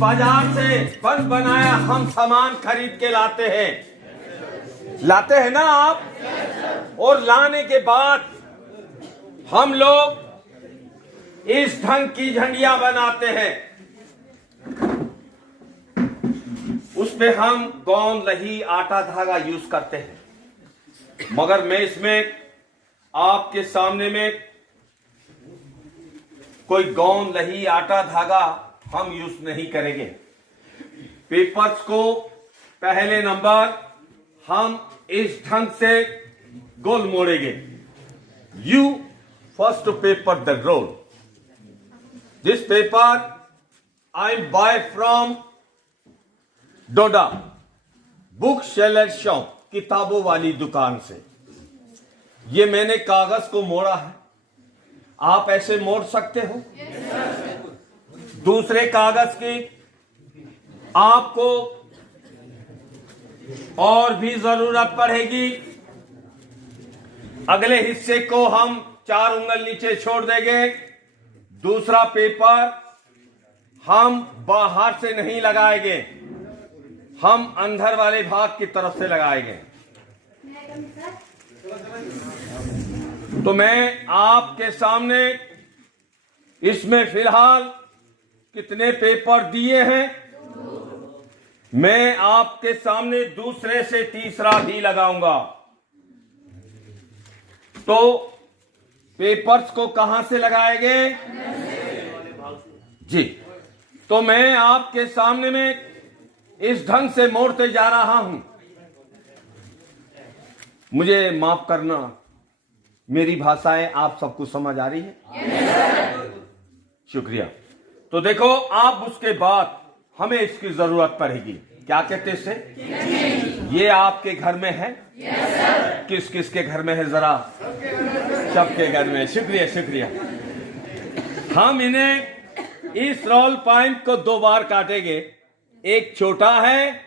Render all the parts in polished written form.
बाजार से बन बनाया हम सामान खरीद के लाते हैं ना आप। और लाने के बाद हम लोग इस ढंग की झंडियां बनाते हैं। उस पे हम गोंद, लही, आटा, धागा यूज करते हैं। मगर मैं इसमें आपके सामने में कोई गोंद, लही, आटा, धागा हम यूज नहीं करेंगे। पेपर्स को पहले नंबर हम इस ढंग से गोल मोड़ेंगे। You first paper the roll. This paper I buy from Doda book seller shop, किताबों वाली दुकान से। ये मैंने कागज को मोड़ा है। आप ऐसे मोड़ सकते हो। दूसरे कागज की आपको और भी जरूरत पड़ेगी। अगले हिस्से को हम 4 उंगल नीचे छोड़ देंगे। दूसरा पेपर हम बाहर से नहीं लगाएंगे, हम अंदर वाले भाग की तरफ से लगाएंगे। तो मैं आपके सामने इसमें फिलहाल कितने पेपर दिए हैं, मैं आपके सामने दूसरे से तीसरा भी लगाऊंगा। तो पेपर्स को कहां से लगाएंगे जी। तो मैं आपके सामने में इस ढंग से मोड़ते जा रहा हूं। मुझे माफ करना, मेरी भाषाएं आप सबको समझ आ रही है? शुक्रिया। तो देखो, आप उसके बाद हमें इसकी जरूरत पड़ेगी। क्या कहते इसे? ये आपके घर में है? किस किस के घर में है? जरा सबके घर में। शुक्रिया शुक्रिया। हम इन्हें इस रोल पॉइंट को 2 बार काटेंगे। एक छोटा है,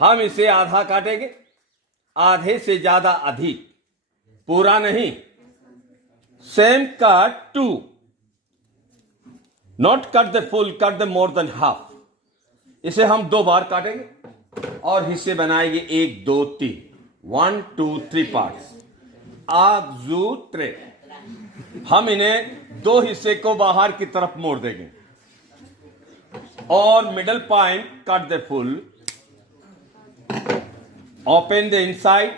हम इसे आधा काटेंगे, आधे से ज्यादा अधिक, पूरा नहीं। Same cut 2, not cut the full, cut the more than half. इसे हम 2 बार काटेंगे और हिस्से बनाएंगे 1 2 3, 1 2 3 पार्ट्स। आजू त्रे। हम इन्हें 2 हिस्से को बाहर की तरफ मोड़ देंगे और middle point cut the full, open the inside,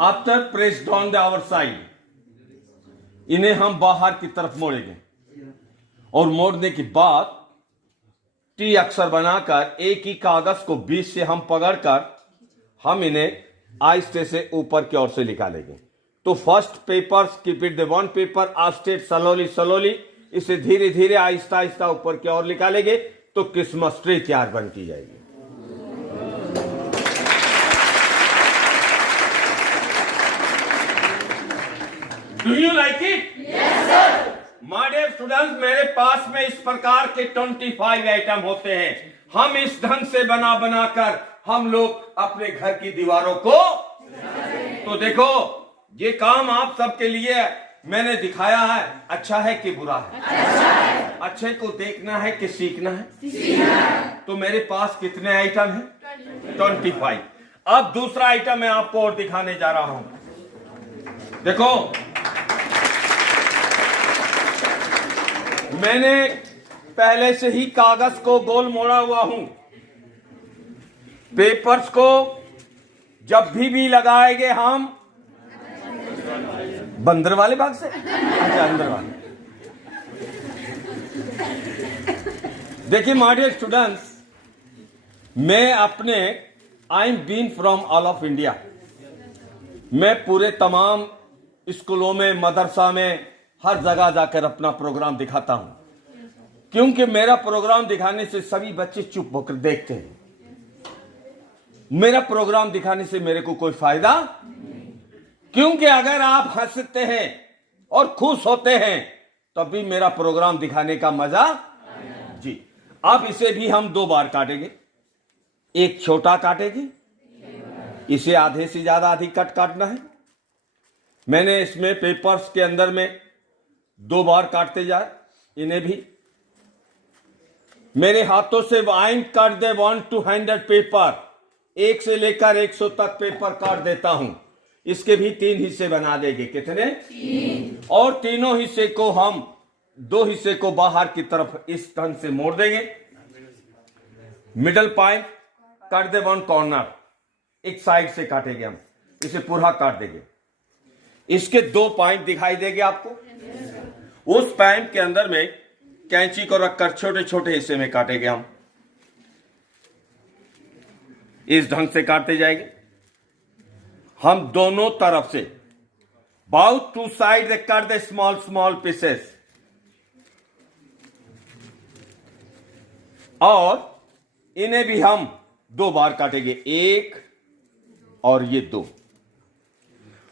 after press down the our side. इन्हें हम बाहर की तरफ मोड़ेंगे और मोड़ने के बाद टी अक्षर बनाकर एक ही कागज को बीच से हम पकड़कर हम इन्हें आहिस्ते से ऊपर की ओर से निकालेंगे। तो first paper keep it the 1 paper straight slowly slowly, इसे धीरे धीरे आहिस्ता आहिस्ता ऊपर की ओर निकालेंगे तो क्रिसमस ट्री तैयार बनती जाएगी। Do you like it? Yes sir. My dear students, मेरे पास में इस प्रकार के 25 आइटम होते हैं। हम इस ढंग से बना बनाकर हम लोग अपने घर की दीवारों को, तो देखो ये काम आप सबके लिए मैंने दिखाया है। अच्छा है कि बुरा है? अच्छा है। अच्छे को देखना है कि सीखना है? सीखना है। तो मेरे पास कितने आइटम हैं? 25। अब दूसरा आइटम मैं आपको और दिखाने जा रहा हूं। देखो, मैंने पहले से ही कागज को गोल मोड़ा हुआ हूं। पेपर्स को जब भी लगाएंगे हम बंदर वाले भाग से, अच्छा अंदर वाले। देखिए माय डियर स्टूडेंट्स, मैं अपने I am been from all of India. मैं पूरे तमाम स्कूलों में, मदरसा में, हर जगह जाकर अपना प्रोग्राम दिखाता हूं, क्योंकि मेरा प्रोग्राम दिखाने से सभी बच्चे चुप होकर देखते हैं। मेरा प्रोग्राम दिखाने से मेरे को कोई फायदा, क्योंकि अगर आप हंसते हैं और खुश होते हैं तभी मेरा प्रोग्राम दिखाने का मजा जी। अब इसे भी हम 2 बार काटेंगे। एक छोटा काटेंगे, इसे आधे से ज्यादा अधिक कट काटना है। मैंने इसमें पेपर्स के अंदर में 2 बार काटते जाए, इन्हें भी मेरे हाथों से वाइन काट दे 1 to 100 पेपर, 1 से लेकर 100 तक पेपर काट देता हूं। इसके भी 3 हिस्से बना देंगे। कितने? 3। और तीनों हिस्से को हम 2 हिस्से को बाहर की तरफ इस ढंग से मोड़ देंगे। मिडल पॉइंट काट दे 1 कॉर्नर, एक साइड से काटेंगे हम, इसे पूरा काट देंगे। इसके 2 पॉइंट दिखाई देंगे आपको। उस पॉइंट के अंदर में कैंची को रखकर छोटे छोटे हिस्से में काटेंगे हम। इस ढंग से काटते जाएंगे हम दोनों तरफ से। About 2 side cut the small small pieces. और इन्हें भी हम 2 बार काटेंगे, 1 और ये 2।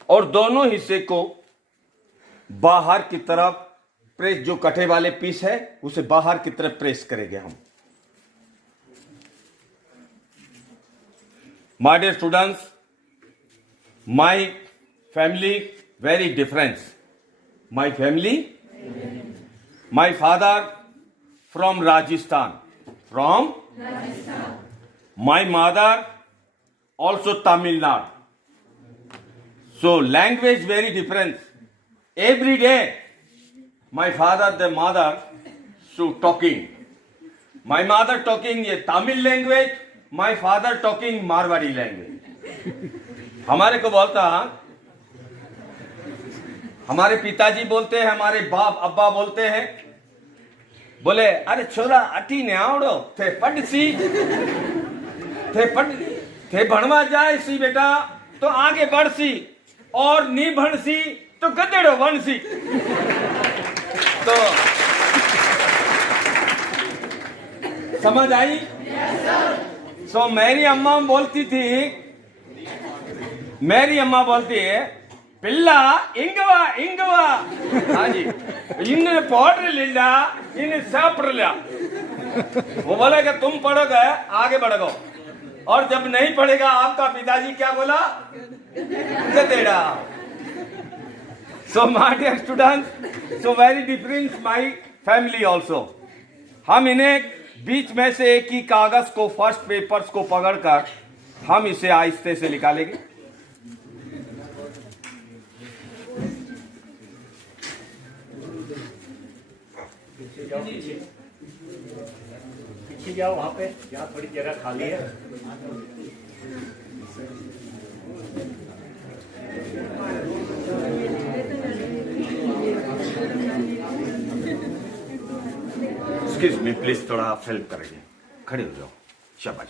और दोनों हिस्से को बाहर की तरफ प्रेस, जो कटे वाले पीस है उसे बाहर की तरफ प्रेस करेंगे हम। My dear students, my family very different. My family, my father from Rajasthan, my mother also Tamil Nadu. So language very different. Every day my father, the mother, so talking. My mother talking ये Tamil language, my father talking Marwari language. हमारे को बोलता, हमारे पिताजी बोलते हैं, हमारे बाप अब्बा बोलते हैं, बोले अरे छोरा अटी ने आवड़ो थे पढ़ सी, थे पढ़ थे भणवा जाए सी बेटा तो आगे बढ़ सी, और नी भण सी तो गदेड़ो बन सी। तो समझ आई? सो मेरी अम्मा बोलती थी, मेरी अम्मा बोलती है पिल्ला इंगवा इंगवा, हाँ जी, इन्हें पढ़ लिया, इन्हें सब पढ़ लिया। वो बोला कि तुम पढ़ोगे आगे बढ़ोगे, और जब नहीं पढ़ेगा आपका पिताजी क्या बोला? गधेड़ा। So my dear students, so very different my family also. हम इन्हें बीच में से एक ही कागज को, फर्स्ट पेपर्स को पकड़कर हम इसे आहिस्ते से निकालेंगे। पीछे जाओ, वहां पे जहाँ थोड़ी जगह खाली है। एक्सक्यूज मी प्लीज, थोड़ा आप हेल्प करेंगे, खड़े हो जाओ, शाबाश,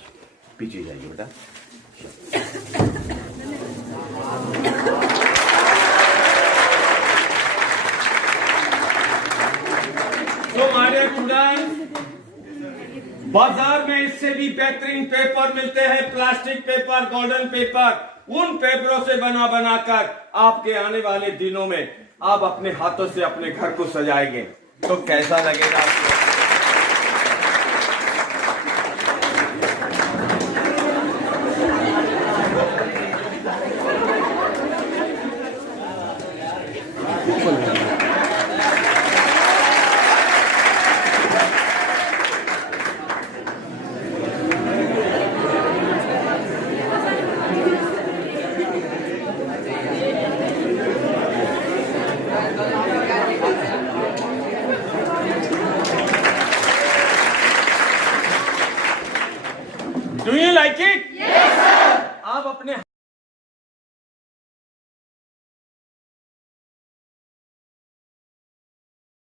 पीछे जाइए बेटा। तो हमारे स्टूडेंट, बाजार में इससे भी बेहतरीन पेपर मिलते हैं, प्लास्टिक पेपर, गोल्डन पेपर। उन पेपरों से बना बनाकर आपके आने वाले दिनों में आप अपने हाथों से अपने घर को सजाएंगे, तो कैसा लगेगा आपको?